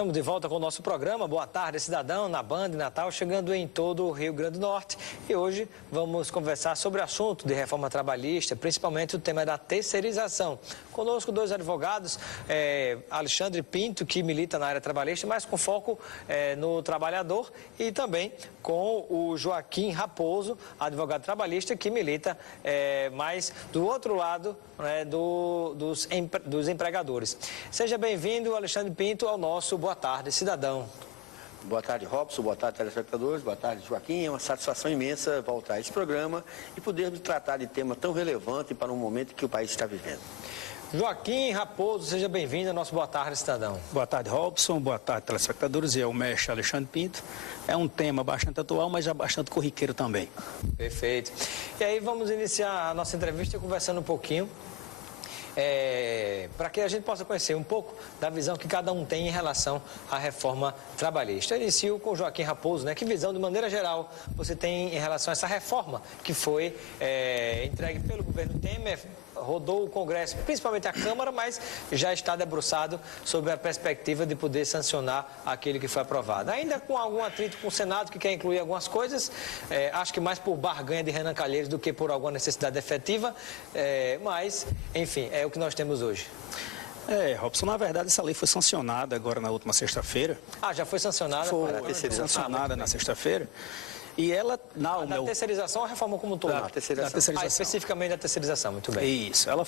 Estamos de volta com o nosso programa. Boa tarde, cidadão, na Band Natal, chegando em todo o Rio Grande do Norte. E hoje vamos conversar sobre o assunto de reforma trabalhista, principalmente o tema da terceirização. Conosco dois advogados, Alexandre Pinto, que milita na área trabalhista, mas com foco no trabalhador, e também com o Joaquim Raposo, advogado trabalhista, que milita mais do outro lado, né, dos empregadores. Seja bem-vindo, Alexandre Pinto, ao nosso Boa Tarde, cidadão. Boa tarde, Robson. Boa tarde, telespectadores. Boa tarde, Joaquim. É uma satisfação imensa voltar a esse programa e podermos tratar de tema tão relevante para um momento que o país está vivendo. Joaquim Raposo, seja bem-vindo ao nosso Boa Tarde, cidadão. Boa tarde, Robson. Boa tarde, telespectadores. E é o mestre Alexandre Pinto. É um tema bastante atual, mas já bastante corriqueiro também. Perfeito. E aí vamos iniciar a nossa entrevista conversando um pouquinho, para que a gente possa conhecer um pouco da visão que cada um tem em relação à reforma trabalhista. Eu inicio com o Joaquim Raposo, né? Que visão, de maneira geral, você tem em relação a essa reforma que foi entregue pelo governo Temer, rodou o Congresso, principalmente a Câmara, mas já está debruçado sobre a perspectiva de poder sancionar aquele que foi aprovado. Ainda com algum atrito com o Senado, que quer incluir algumas coisas, acho que mais por barganha de Renan Calheiros do que por alguma necessidade efetiva, mas, enfim, é o que nós temos hoje. Robson, na verdade essa lei foi sancionada agora na última sexta-feira. Ah, já foi sancionada? Foi sancionada na sexta-feira. E ela... Da terceirização, a reforma como um todo? Da terceirização. Especificamente da terceirização, muito bem. Isso, ela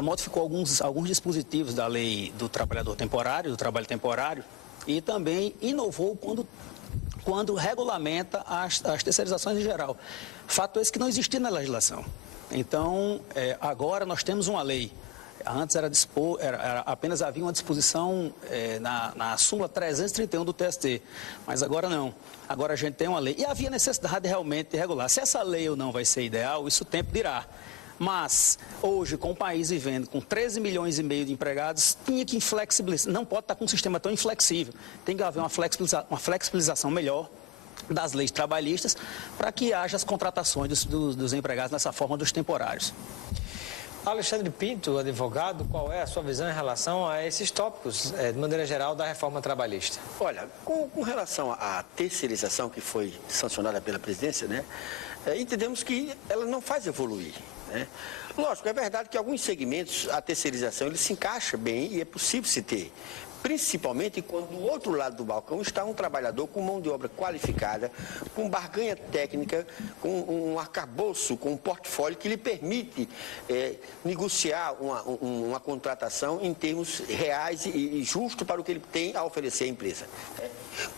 modificou alguns dispositivos da lei do trabalhador temporário, do trabalho temporário, e também inovou quando regulamenta as terceirizações em geral. Fato esse que não existia na legislação. Então, agora nós temos uma lei. Antes apenas havia uma disposição na súmula 331 do TST, mas agora não. Agora a gente tem uma lei. E havia necessidade realmente de regular. Se essa lei ou não vai ser ideal, isso o tempo dirá. Mas, hoje, com o país vivendo com 13 milhões e meio de empregados, tinha que inflexibilizar. Não pode estar com um sistema tão inflexível. Tem que haver uma flexibilização melhor das leis trabalhistas para que haja as contratações dos empregados nessa forma dos temporários. Alexandre Pinto, advogado, qual é a sua visão em relação a esses tópicos, de maneira geral, da reforma trabalhista? Olha, com relação à terceirização que foi sancionada pela presidência, né, entendemos que ela não faz evoluir, né? Lógico, é verdade que alguns segmentos, a terceirização, ele se encaixa bem e é possível se ter. Principalmente quando do outro lado do balcão está um trabalhador com mão de obra qualificada, com barganha técnica, com um arcabouço, com um portfólio que lhe permite negociar uma contratação em termos reais e justo para o que ele tem a oferecer à empresa.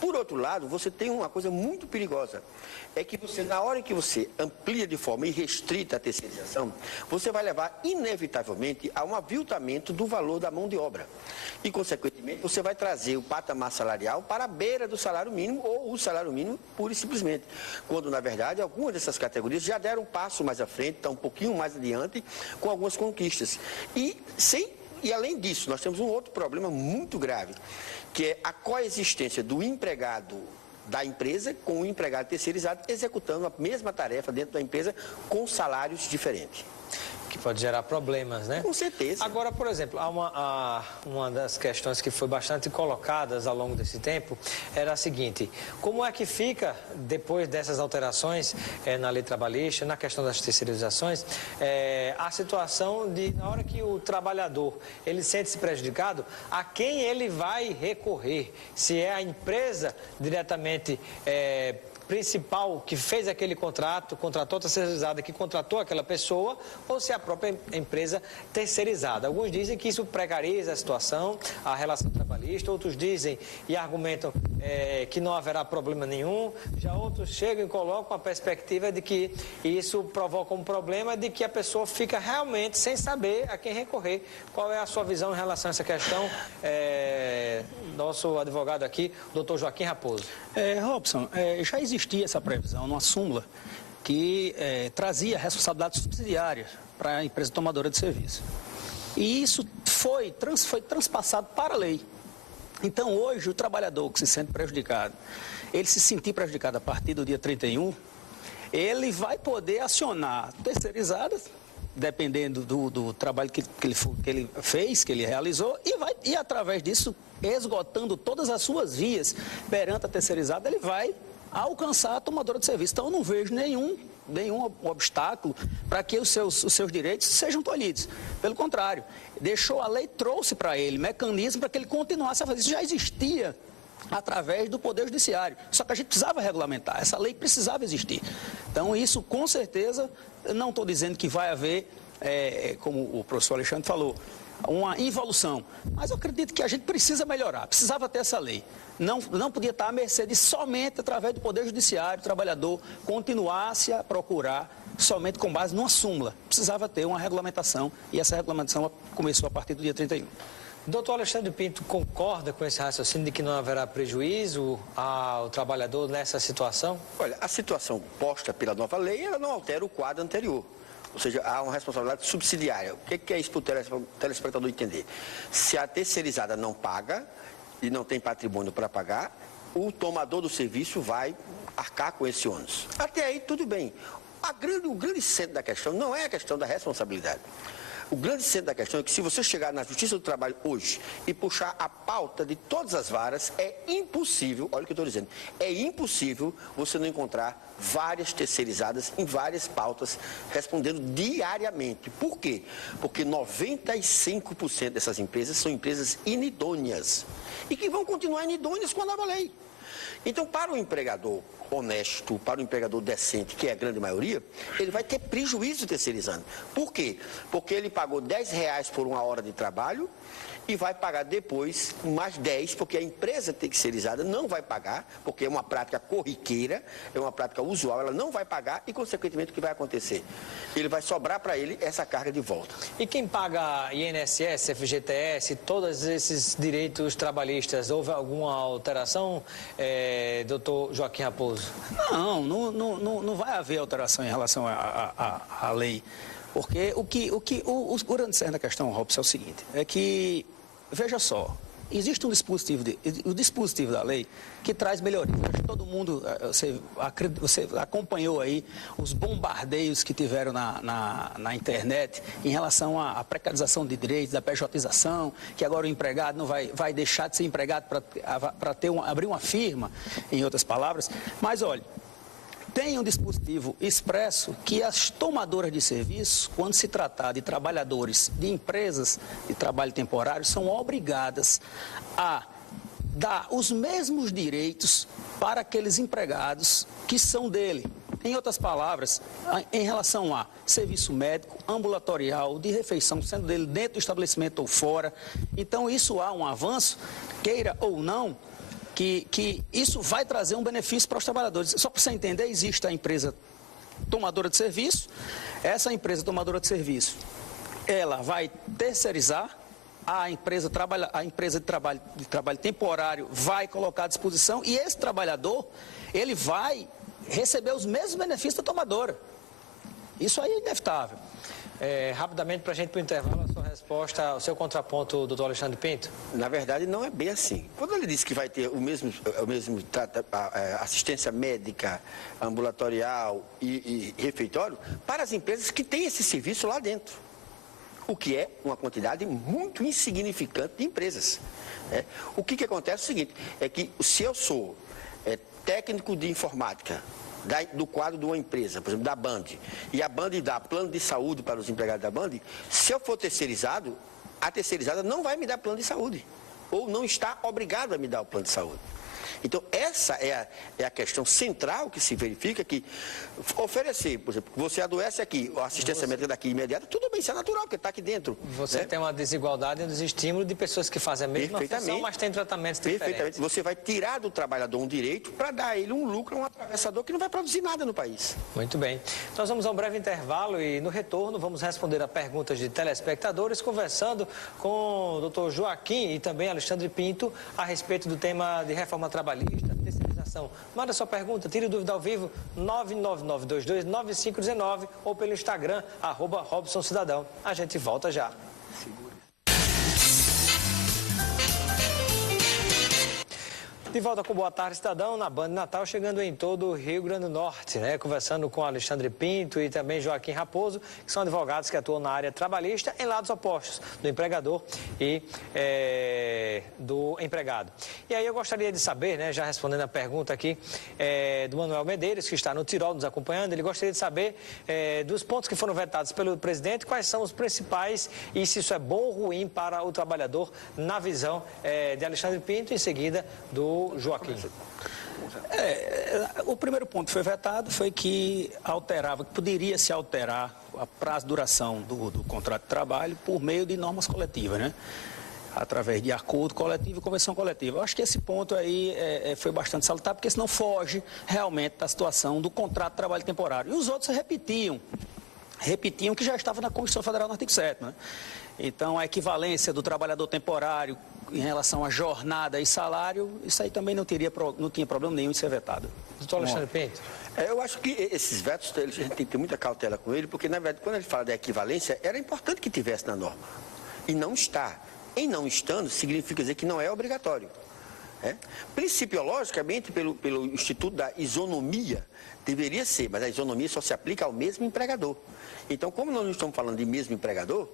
Por outro lado, você tem uma coisa muito perigosa, é que você, na hora que você amplia de forma irrestrita a terceirização, você vai levar inevitavelmente a um aviltamento do valor da mão de obra. E, consequentemente, você vai trazer o patamar salarial para a beira do salário mínimo ou o salário mínimo pura e simplesmente. Quando, na verdade, algumas dessas categorias já deram um passo mais à frente, estão um pouquinho mais adiante, com algumas conquistas. E além disso, nós temos um outro problema muito grave, que é a coexistência do empregado da empresa com o empregado terceirizado executando a mesma tarefa dentro da empresa com salários diferentes. Que pode gerar problemas, né? Com certeza. Agora, por exemplo, uma das questões que foi bastante colocadas ao longo desse tempo era a seguinte: como é que fica, depois dessas alterações na lei trabalhista, na questão das terceirizações, a situação de, na hora que o trabalhador ele sente-se prejudicado, a quem ele vai recorrer? Se é a empresa diretamente principal que fez aquele contrato, contratou a terceirizada que contratou aquela pessoa, ou se é a própria empresa terceirizada. Alguns dizem que isso precariza a situação, a relação trabalhista, outros dizem e argumentam que não haverá problema nenhum, já outros chegam e colocam a perspectiva de que isso provoca um problema, de que a pessoa fica realmente sem saber a quem recorrer. Qual é a sua visão em relação a essa questão? Nosso advogado aqui, doutor Joaquim Raposo. Robson, já existia essa previsão numa súmula que trazia responsabilidade subsidiária para a empresa tomadora de serviço. E isso foi transpassado para a lei. Então, hoje, o trabalhador que se sente prejudicado, ele se sentir prejudicado a partir do dia 31, ele vai poder acionar terceirizadas dependendo do trabalho que ele fez, que ele realizou, e através disso, esgotando todas as suas vias perante a terceirizada, ele vai alcançar a tomadora de serviço. Então, eu não vejo nenhum obstáculo para que os seus direitos sejam tolhidos. Pelo contrário, a lei trouxe para ele mecanismo para que ele continuasse a fazer. Isso já existia através do Poder Judiciário. Só que a gente precisava regulamentar, essa lei precisava existir. Então, isso, com certeza, não estou dizendo que vai haver, como o professor Alexandre falou, uma involução. Mas eu acredito que a gente precisa melhorar, precisava ter essa lei. Não podia estar à mercê de somente através do Poder Judiciário, o trabalhador continuasse a procurar somente com base numa súmula. Precisava ter uma regulamentação e essa regulamentação começou a partir do dia 31. Doutor Alexandre Pinto concorda com esse raciocínio de que não haverá prejuízo ao trabalhador nessa situação? Olha, a situação posta pela nova lei, ela não altera o quadro anterior. Ou seja, há uma responsabilidade subsidiária. O que é isso para o telespectador entender? Se a terceirizada não paga e não tem patrimônio para pagar, o tomador do serviço vai arcar com esse ônus. Até aí, tudo bem. O grande centro da questão não é a questão da responsabilidade. O grande centro da questão é que se você chegar na Justiça do Trabalho hoje e puxar a pauta de todas as varas, é impossível, olha o que eu estou dizendo, é impossível você não encontrar várias terceirizadas em várias pautas respondendo diariamente. Por quê? Porque 95% dessas empresas são empresas inidôneas e que vão continuar inidôneas com a nova lei. Então, para o empregador honesto, para o empregador decente, que é a grande maioria, ele vai ter prejuízo terceirizando. Por quê? Porque ele pagou R$10 por uma hora de trabalho e vai pagar depois mais 10, porque a empresa terceirizada não vai pagar, porque é uma prática corriqueira, é uma prática usual, ela não vai pagar e, consequentemente, o que vai acontecer? Ele vai sobrar para ele essa carga de volta. E quem paga INSS, FGTS, todos esses direitos trabalhistas, houve alguma alteração, doutor Joaquim Raposo? Não vai haver alteração em relação à lei. Porque o grande cerne da questão, Robson, é o seguinte, é que, veja só, existe o dispositivo da lei que traz melhorias. Todo mundo, você acompanhou aí os bombardeios que tiveram na internet em relação à precarização de direitos, da pejotização, que agora o empregado não vai deixar de ser empregado para abrir uma firma, em outras palavras. Mas, olha, tem um dispositivo expresso que as tomadoras de serviço, quando se tratar de trabalhadores de empresas de trabalho temporário, são obrigadas a dar os mesmos direitos para aqueles empregados que são dele. Em outras palavras, em relação a serviço médico, ambulatorial, de refeição, sendo dele dentro do estabelecimento ou fora. Então, isso há um avanço, queira ou não, que isso vai trazer um benefício para os trabalhadores. Só para você entender, existe a empresa tomadora de serviço. Essa empresa tomadora de serviço, ela vai terceirizar, a empresa de trabalho temporário vai colocar à disposição e esse trabalhador, ele vai receber os mesmos benefícios da tomadora. Isso aí é inevitável. Rapidamente, para a gente ir para o intervalo, a sua resposta, o seu contraponto, doutor Alexandre Pinto? Na verdade, não é bem assim. Quando ele disse que vai ter o mesmo assistência médica, ambulatorial e refeitório, para as empresas que têm esse serviço lá dentro, o que é uma quantidade muito insignificante de empresas. O que acontece é o seguinte, é que se eu sou técnico de informática, do quadro de uma empresa, por exemplo, da Band, e a Band dá plano de saúde para os empregados da Band, se eu for terceirizado, a terceirizada não vai me dar plano de saúde, ou não está obrigado a me dar o plano de saúde. Então, essa é a questão central que se verifica, que oferecer, por exemplo, você adoece aqui, a assistência médica daqui imediata, tudo bem, isso é natural, porque está aqui dentro. Você tem uma desigualdade nos estímulos de pessoas que fazem a mesma função, mas têm tratamentos diferentes. Perfeitamente. Você vai tirar do trabalhador um direito para dar a ele um lucro, um atravessador que não vai produzir nada no país. Muito bem. Nós vamos a um breve intervalo e, no retorno, vamos responder a perguntas de telespectadores, conversando com o doutor Joaquim e também Alexandre Pinto a respeito do tema de reforma trabalhista, terceirização. Manda sua pergunta, tire dúvida ao vivo, 999229519 ou pelo Instagram, @RobsonCidadão. A gente volta já. De volta com Boa Tarde, Cidadão, na Band Natal, chegando em todo o Rio Grande do Norte, né? Conversando com Alexandre Pinto e também Joaquim Raposo, que são advogados que atuam na área trabalhista em lados opostos, do empregador e do empregado. E aí eu gostaria de saber, né, já respondendo a pergunta aqui do Manuel Medeiros, que está no Tirol nos acompanhando, ele gostaria de saber dos pontos que foram vetados pelo presidente, quais são os principais e se isso é bom ou ruim para o trabalhador na visão de Alexandre Pinto, em seguida do Joaquim. O primeiro ponto que foi vetado foi que poderia se alterar a prazo de duração do contrato de trabalho por meio de normas coletivas, né? Através de acordo coletivo e convenção coletiva. Eu acho que esse ponto aí foi bastante salutar, porque senão foge realmente da situação do contrato de trabalho temporário. E os outros repetiam que já estava na Constituição Federal no artigo 7º, né? Então, a equivalência do trabalhador temporário em relação à jornada e salário, isso aí também não tinha problema nenhum de ser vetado. Doutor Alexandre Pinto. Eu acho que esses vetos, a gente tem que ter muita cautela com ele, porque, na verdade, quando ele fala da equivalência, era importante que tivesse na norma. E não está. Em não estando, significa dizer que não é obrigatório. Principiologicamente, pelo Instituto da Isonomia, deveria ser, mas a isonomia só se aplica ao mesmo empregador. Então, como nós não estamos falando de mesmo empregador,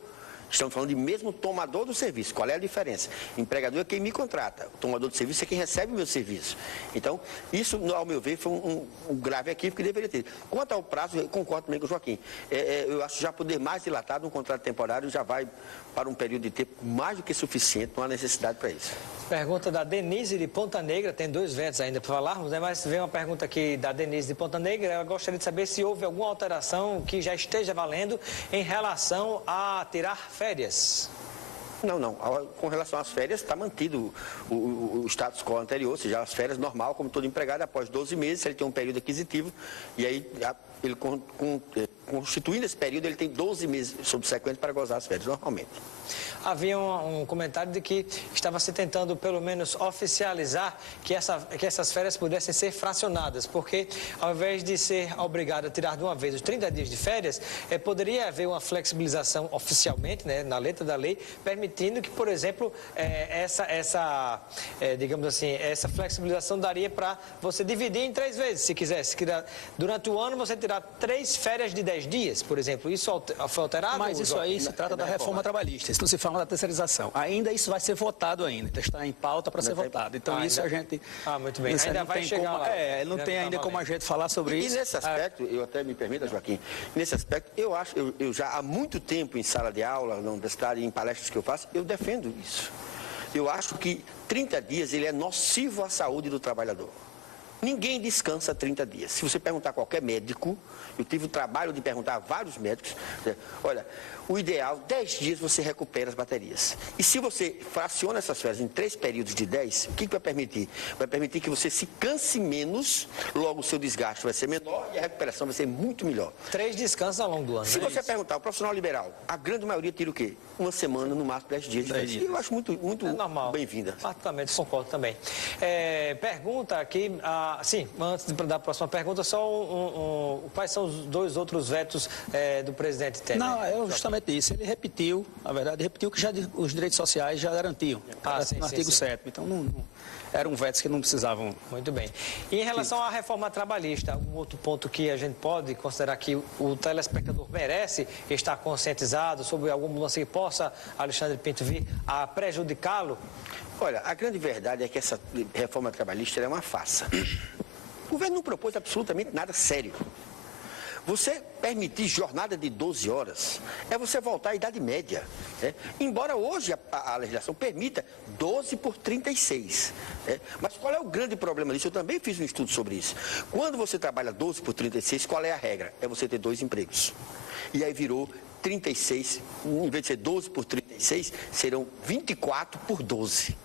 estamos falando de mesmo tomador do serviço. Qual é a diferença? Empregador é quem me contrata, o tomador do serviço é quem recebe o meu serviço. Então, isso, ao meu ver, foi um grave equívoco que deveria ter. Quanto ao prazo, eu concordo também com o Joaquim. Eu acho que já poder mais dilatado, um contrato temporário já vai para um período de tempo mais do que suficiente, não há necessidade para isso. Pergunta da Denise de Ponta Negra, tem 2 vetos ainda para falarmos, né? Mas vem uma pergunta aqui da Denise de Ponta Negra, ela gostaria de saber se houve alguma alteração que já esteja valendo em relação a tirar férias. Não. Com relação às férias, está mantido o status quo anterior, ou seja, as férias normal, como todo empregado, após 12 meses, ele tem um período aquisitivo, e aí ele constituindo esse período, ele tem 12 meses subsequentes para gozar as férias, normalmente. Havia um comentário de que estava se tentando, pelo menos, oficializar que essas férias pudessem ser fracionadas, porque ao invés de ser obrigado a tirar de uma vez os 30 dias de férias, poderia haver uma flexibilização oficialmente, né, na letra da lei, permitindo que, por exemplo, digamos assim, essa flexibilização daria para você dividir em 3 vezes, se quisesse. Durante o ano você tirar 3 férias de 10 dias, por exemplo. Isso foi alterado? Mas isso aí se trata da reforma trabalhista. Isso não se fala da terceirização. Ainda isso vai ser votado ainda. Está em pauta para ser votado. Então isso a gente... muito bem. Ainda vai chegar lá. Não tem ainda como a gente falar sobre isso. E nesse aspecto, eu até me permita, Joaquim, nesse aspecto, eu já há muito tempo em sala de aula, na universidade, em palestras que eu faço, eu defendo isso. Eu acho que 30 dias ele é nocivo à saúde do trabalhador. Ninguém descansa 30 dias. Se você perguntar a qualquer médico, eu tive o trabalho de perguntar a vários médicos, olha, o ideal, 10 dias você recupera as baterias. E se você fraciona essas férias em 3 períodos de 10, o que vai permitir? Vai permitir que você se canse menos, logo o seu desgaste vai ser menor e a recuperação vai ser muito melhor. 3 descansos ao longo do ano. Se você perguntar ao profissional liberal, a grande maioria tira o quê? 1 semana, no máximo 10 dias de férias. E eu acho muito bem-vinda. Particularmente concordo também. Pergunta aqui, sim, antes de dar a próxima pergunta, só quais são os 2 outros vetos do presidente Temer? Não, eu justamente isso. Ele repetiu, na verdade, que já os direitos sociais já garantiam. No artigo 7º. Então, eram vetos que não precisavam. Muito bem. E em relação à reforma trabalhista, um outro ponto que a gente pode considerar que o telespectador merece estar conscientizado sobre alguma mudança que possa, Alexandre Pinto, vir a prejudicá-lo? Olha, a grande verdade é que essa reforma trabalhista é uma farsa. O governo não propôs absolutamente nada sério. Você permitir jornada de 12 horas é você voltar à idade média. Embora hoje a legislação permita 12 por 36. Mas qual é o grande problema disso? Eu também fiz um estudo sobre isso. Quando você trabalha 12 por 36, qual é a regra? É você ter 2 empregos. E aí virou 36, em vez de ser 12 por 36, serão 24 por 12.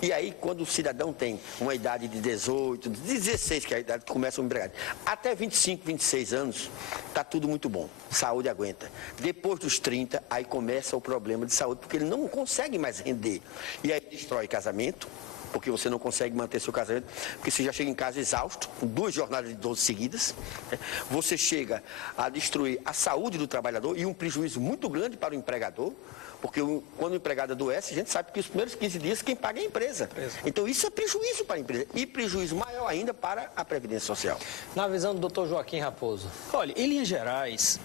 E aí, quando o cidadão tem uma idade de 18, de 16, que é a idade que começa o empregado, até 25, 26 anos, está tudo muito bom. Saúde aguenta. Depois dos 30, aí começa o problema de saúde, porque ele não consegue mais render. E aí destrói casamento, porque você não consegue manter seu casamento, porque você já chega em casa exausto, com 2 jornadas de 12 seguidas, né? Você chega a destruir a saúde do trabalhador e um prejuízo muito grande para o empregador, porque quando o empregado adoece, a gente sabe que os primeiros 15 dias quem paga é a empresa. Então isso é prejuízo para a empresa e prejuízo maior ainda para a Previdência Social. Na visão do Dr. Joaquim Raposo. Olha, em linhas gerais,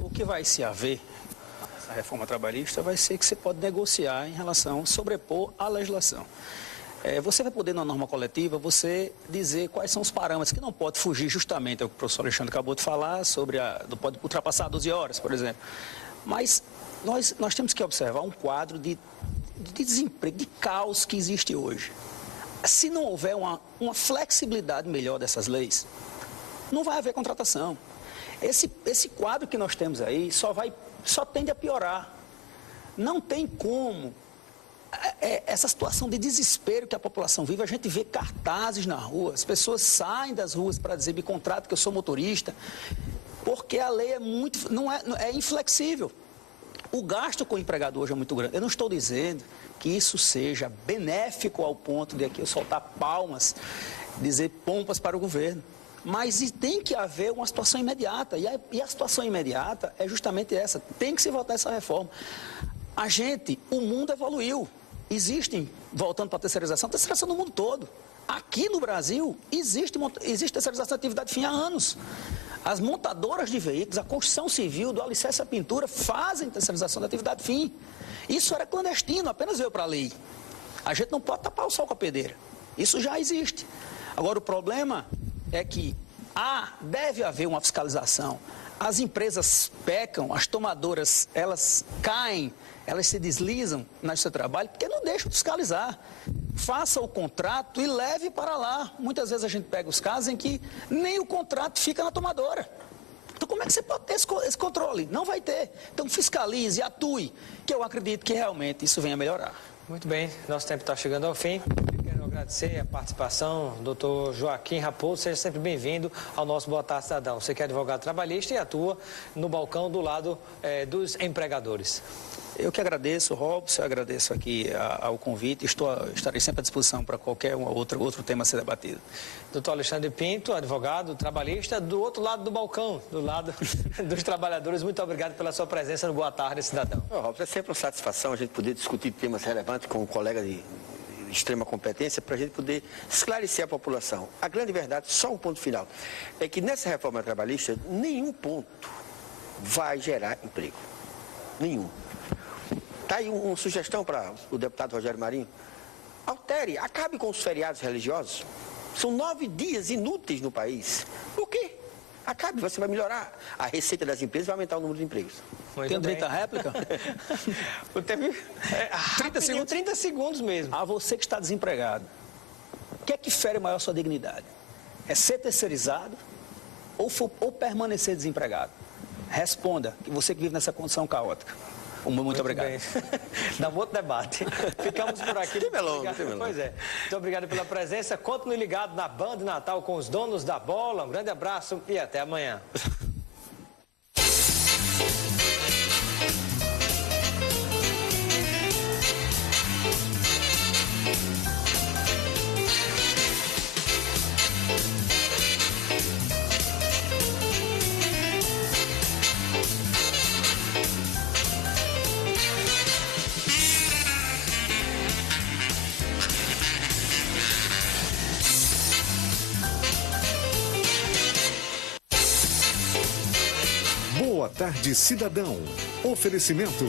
o que vai se haver essa reforma trabalhista vai ser que você pode negociar em relação, sobrepor a legislação. Você vai poder, na norma coletiva, você dizer quais são os parâmetros, que não pode fugir justamente ao que o professor Alexandre acabou de falar, não pode ultrapassar 12 horas, por exemplo. Mas nós temos que observar um quadro de desemprego, de caos que existe hoje. Se não houver uma flexibilidade melhor dessas leis, não vai haver contratação. Esse quadro que nós temos aí só tende a piorar. Não tem como. Essa situação de desespero que a população vive, a gente vê cartazes na rua, as pessoas saem das ruas para dizer: me contrato que eu sou motorista, porque a lei é inflexível. O gasto com o empregador hoje é muito grande. Eu não estou dizendo que isso seja benéfico ao ponto de aqui eu soltar palmas, dizer pompas para o governo. Mas tem que haver uma situação imediata. E a situação imediata é justamente essa. Tem que se votar essa reforma. O mundo evoluiu. Voltando para a terceirização no mundo todo. Aqui no Brasil, existe terceirização de atividade fim há anos. As montadoras de veículos, a construção civil, do alicerce à pintura, fazem terceirização de atividade fim. Isso era clandestino, apenas veio para a lei. A gente não pode tapar o sol com a peneira. Isso já existe. Agora, o problema é que deve haver uma fiscalização. As empresas pecam, as tomadoras, elas caem, elas se deslizam no seu trabalho porque não deixam fiscalizar. Faça o contrato e leve para lá. Muitas vezes a gente pega os casos em que nem o contrato fica na tomadora. Então como é que você pode ter esse controle? Não vai ter. Então fiscalize, atue, que eu acredito que realmente isso venha a melhorar. Muito bem, nosso tempo está chegando ao fim. Eu quero agradecer a participação do Dr. Joaquim Raposo. Seja sempre bem-vindo ao nosso Boa Tarde Cidadão. Você que é advogado trabalhista e atua no balcão do lado dos empregadores. Eu que agradeço, Robson, eu agradeço aqui ao convite. Estarei sempre à disposição para qualquer outro tema a ser debatido. Doutor Alexandre Pinto, advogado trabalhista, do outro lado do balcão, do lado dos trabalhadores. Muito obrigado pela sua presença no Boa Tarde, Cidadão. Robson, é sempre uma satisfação a gente poder discutir temas relevantes com um colega de extrema competência para a gente poder esclarecer a população. A grande verdade, só um ponto final, é que nessa reforma trabalhista, nenhum ponto vai gerar emprego. Nenhum. Está aí uma sugestão para o deputado Rogério Marinho. Altere, acabe com os feriados religiosos. São 9 dias inúteis no país. Por quê? Acabe, você vai melhorar a receita das empresas e vai aumentar o número de empregos. Tem direito à réplica? O tempo 30 segundos mesmo. A você que está desempregado, o que é que fere maior a sua dignidade? É ser terceirizado ou permanecer desempregado? Responda, que você que vive nessa condição caótica. Muito obrigado. Dá um outro debate. Ficamos por aqui. Pois é. Muito obrigado pela presença. Continue ligado na Band Natal com os donos da bola. Um grande abraço e até amanhã. Boa Tarde, Cidadão. Oferecimento